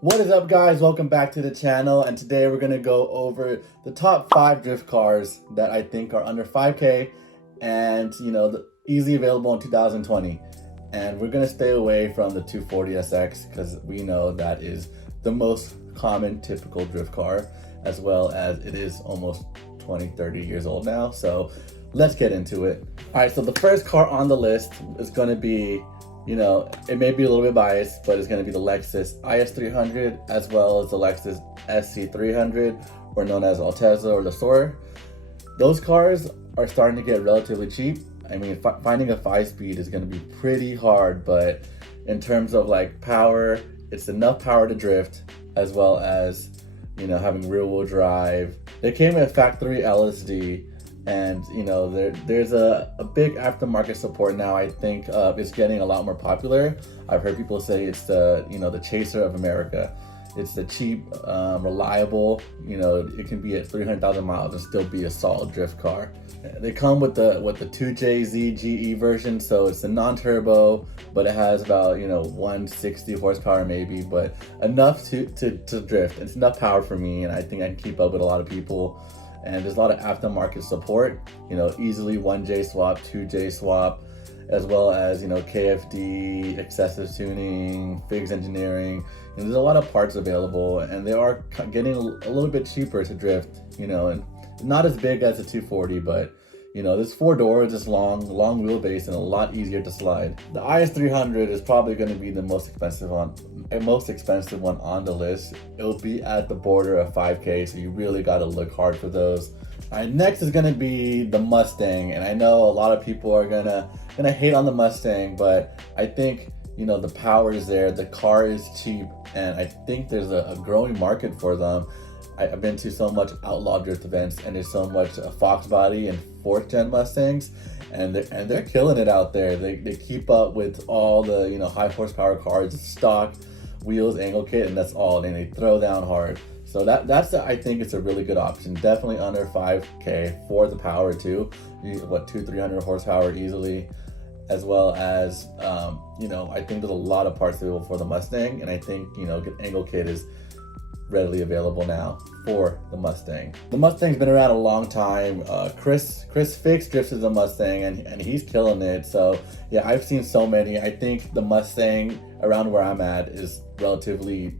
What is up, guys? Welcome back to the channel, and today we're gonna go over the top 5 drift cars that I think are under 5K and easily available in 2020. And we're gonna stay away from the 240SX because we know that is the most common typical drift car, as well as it is almost 20-30 years old now. So let's get into it. All right, so the first car on the list is gonna be, it may be a little bit biased, but it's going to be the Lexus IS300 as well as the Lexus SC300, or known as Altezza or the Soarer. Those cars are starting to get relatively cheap. I mean, finding a 5-speed is going to be pretty hard, but in terms of like power, it's enough power to drift, as well as, having rear-wheel drive. They came with factory LSD. And there's a big aftermarket support now. I think it's getting a lot more popular. I've heard people say it's the Chaser of America. It's the cheap, reliable. It can be at 300,000 miles and still be a solid drift car. They come with the 2JZ GE version, so it's a non-turbo, but it has about 160 horsepower maybe, but enough to drift. It's enough power for me, and I think I can keep up with a lot of people. And there's a lot of aftermarket support, easily 1J swap, 2J swap, as well as, KFD, excessive tuning, Figs engineering. There's a lot of parts available, and they are getting a little bit cheaper to drift, and not as big as a 240, but there's 4 doors, it's long wheelbase, and a lot easier to slide. The IS300 is probably going to be the most expensive one on the list. It'll be at the border of 5K, so you really got to look hard for those. All right, next is going to be the Mustang, and I know a lot of people are gonna hate on the Mustang, but I think the power is there, the car is cheap, and I think there's a growing market for them. I've been to so much outlaw drift events, and there's so much Fox body and 4th gen Mustangs, and they're killing it out there. They keep up with all the high horsepower cars, stock wheels, angle kit, and that's all. And they throw down hard. So I think it's a really good option. Definitely under 5K for the power too. 200-300 horsepower easily, as well as I think there's a lot of parts available for the Mustang, and I think angle kit is readily available now for the Mustang. The Mustang's been around a long time. Chris Fix drifts as a Mustang, and he's killing it. So yeah, I've seen so many. I think the Mustang around where I'm at is relatively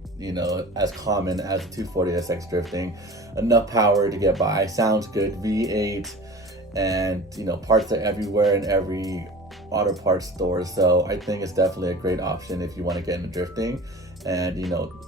as common as the 240SX drifting. Enough power to get by, sounds good, V8, and parts are everywhere in every auto parts store. So I think it's definitely a great option if you want to get into drifting, and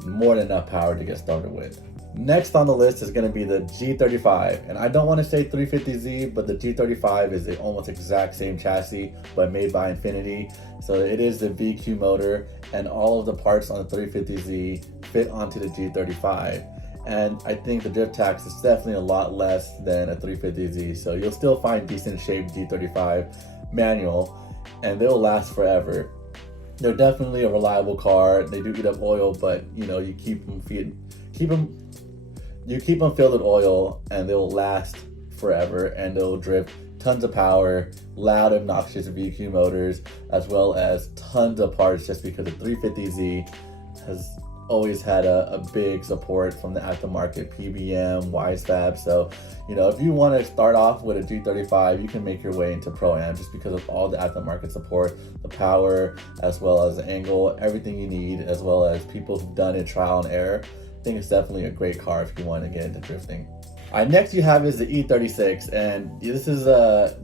more than enough power to get started with. Next on the list is going to be the G35, and I don't want to say 350Z, but the G35 is the almost exact same chassis but made by Infiniti. So it is the VQ motor, and all of the parts on the 350Z fit onto the G35. And I think the drift tax is definitely a lot less than a 350Z, so you'll still find decent shape G35 manual, and they'll last forever. They're definitely a reliable car. They do eat up oil, but you keep them filled with oil, and they'll last forever, and they'll drift tons of power, loud, obnoxious VQ motors, as well as tons of parts, just because the 350Z has always had a big support from the aftermarket, PBM, Wisefab. So if you want to start off with a G35, you can make your way into Pro-Am just because of all the aftermarket support, the power, as well as the angle, everything you need, as well as people who've done it trial and error. I think it's definitely a great car if you want to get into drifting. All right, next you have is the E36, and this is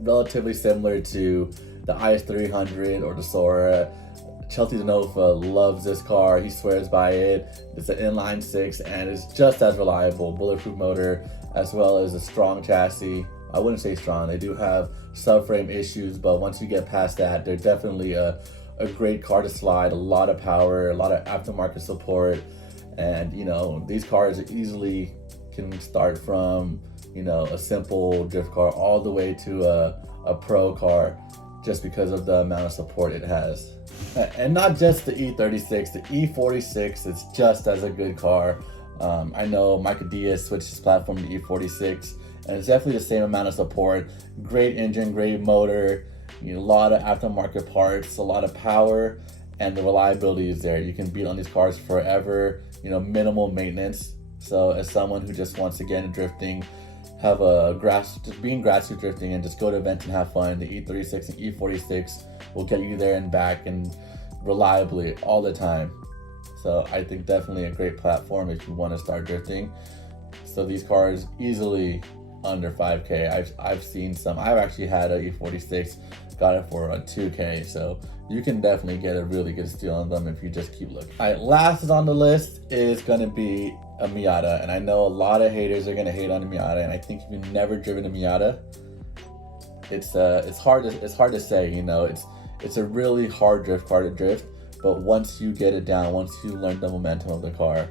relatively similar to the IS300 or the Soarer. Chelsea Denofa loves this car. He swears by it. It's an inline 6, and it's just as reliable. Bulletproof motor, as well as a strong chassis. I wouldn't say strong. They do have subframe issues, but once you get past that, they're definitely a great car to slide. A lot of power, a lot of aftermarket support, and these cars easily can start from a simple drift car all the way to a pro car, just because of the amount of support it has. And not just the E36, the E46 is just as a good car. I know Michael Diaz switched his platform to E46, and it's definitely the same amount of support. Great engine, great motor, a lot of aftermarket parts, a lot of power, and the reliability is there. You can beat on these cars forever. minimal maintenance. So as someone who just wants to get into drifting, have just be in grassroots drifting and just go to events and have fun, the E36 and E46 will get you there and back and reliably all the time. So I think definitely a great platform if you want to start drifting. So these cars easily under 5K. I've seen some. I've actually had a E46, got it for a 2K. So you can definitely get a really good steal on them if you just keep looking. All right, last on the list is gonna be a Miata, and I know a lot of haters are gonna hate on a Miata, and I think if you've never driven a Miata, it's hard to say. It's a really hard drift car to drift, but once you get it down, once you learn the momentum of the car,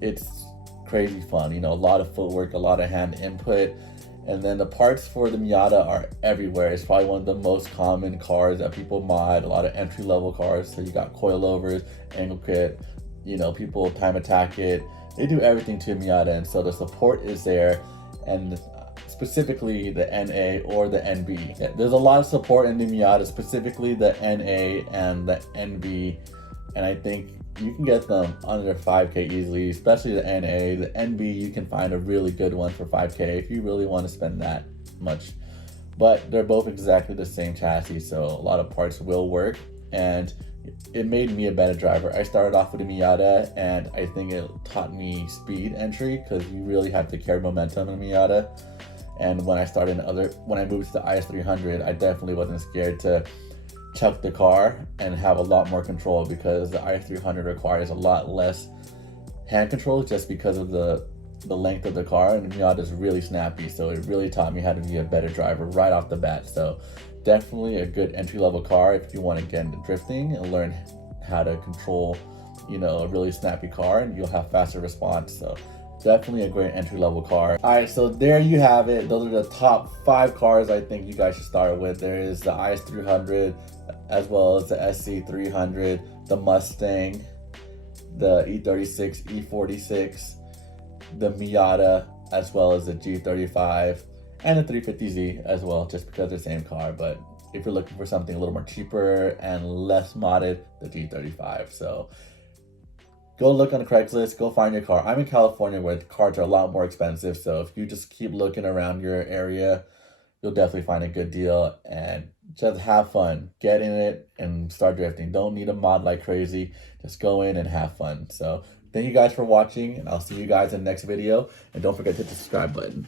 it's crazy fun. A lot of footwork, a lot of hand input. And then the parts for the Miata are everywhere. It's probably one of the most common cars that people mod, a lot of entry-level cars. So you got coilovers, angle kit, people time attack it. They do everything to a Miata, and so the support is there, and specifically the NA or the NB. Yeah, there's a lot of support in the Miata, specifically the NA and the NB, and I think you can get them under 5K easily, especially the NA. The NB, you can find a really good one for 5K if you really want to spend that much. But they're both exactly the same chassis, so a lot of parts will work, and it made me a better driver. I started off with a Miata, and I think it taught me speed entry because you really have to carry momentum in a Miata. And when I moved to the IS300, I definitely wasn't scared to chuck the car and have a lot more control, because the IS300 requires a lot less hand control just because of the length of the car, and the Miata is really snappy. So it really taught me how to be a better driver right off the bat. So definitely a good entry-level car if you want to get into drifting and learn how to control, a really snappy car, and you'll have faster response. So definitely a great entry-level car. All right, so there you have it. Those are the top 5 cars I think you guys should start with. There is the IS300, as well as the SC300, the Mustang, the E36, E46, the Miata, as well as the G35, and the 350Z as well, just because they're the same car. But if you're looking for something a little more cheaper and less modded, the G35. So go look on Craigslist, go find your car. I'm in California where cars are a lot more expensive, so if you just keep looking around your area, you'll definitely find a good deal, and just have fun. Get in it and start drifting. Don't need a mod like crazy. Just go in and have fun. So thank you guys for watching, and I'll see you guys in the next video, and don't forget to hit the subscribe button.